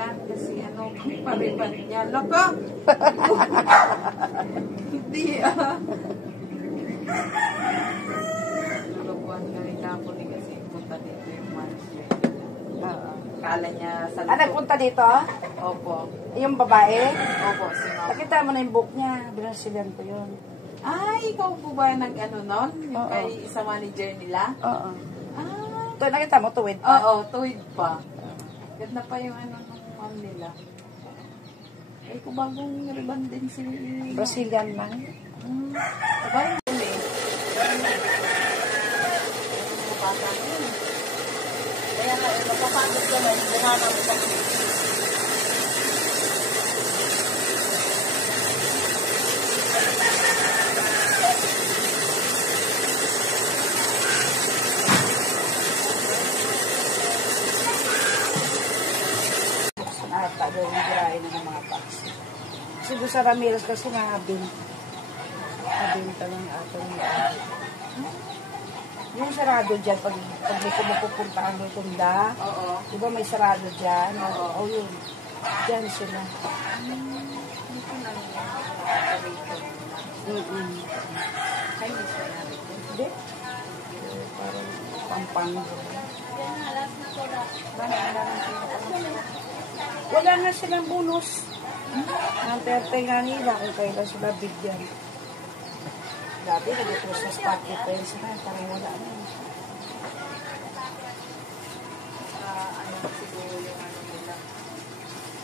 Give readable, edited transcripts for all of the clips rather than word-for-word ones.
yan kasi ano, pariban niya. Laka! Hindi Lukuan ka rin ako ni kasi punta dito yung mansion. Kala niya sa luto. Nagpunta dito? Opo. Yung babae? Opo, sinama. Nakita mo na yung book niya. Binasilan ko yun. Ay, ikaw po ba nag-ano nun? Yung kay isa manager nila? Oo. Ah. Ito, nakita mo, tuwid pa? Oo, tuwid pa. Ganda pa yung ano nung nila. Ay, kung bagong ribbon din si... Brazilian lang. Sabay mo ulit. Kaya nga, mapapagod ka lang. Buhanap mo kasi. Ata daw yung girain ng mga packs. Kasi doon sa Ramirez kasi nakabin. Nakabinta ng ato niya. Yung sarado dyan, pag may kumupupuntahan mo tunda, diba may sarado dyan? Oo, yun. Dyan sila. Dito na lang. Ay, hindi siya na rin. Hindi. Parang pampang. Wala na silang bonus. Ang perte nga nila kung kailan sila bigyan. Dati nag-post sa stock defense na, parang wala na. Ano siguro yung ano nila.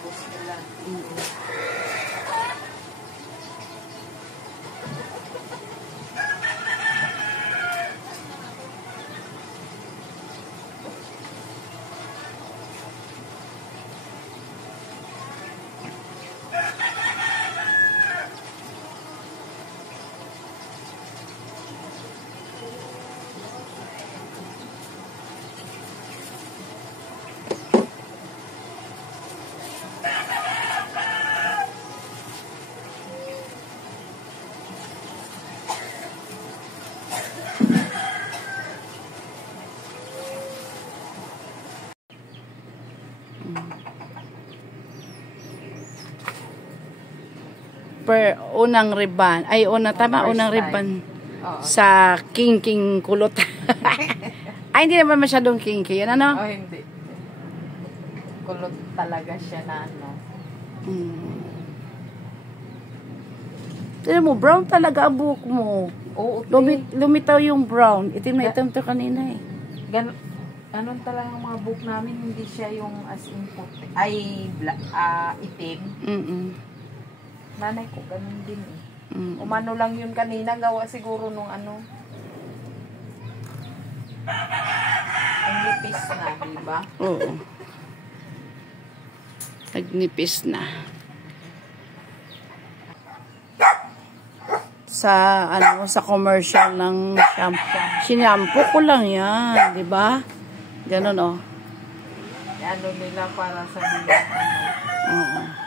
Post nila. Per unang ribbon. Ay, unang ribbon. Sa king kulot. Ay, hindi naman masyadong king. Ano? Oh, hindi. Kulot talaga siya na ano. Tignan mo, brown talaga ang buhok mo. Oo, Lumitaw yung brown. Itim na itim to kanina eh. Ganun talaga ang mga buhok namin. Hindi siya yung as in puti. Ay, itim. Nanay ko, ganun din eh. Umano lang yun kanina. Gawa siguro nung ano. Ang lipis na, diba? Oo. Nagnipis na. Sa commercial ng shampoo. Sinampoo ko lang yan, di ba? Ganun oh. Ano nila para sa nila. Oo.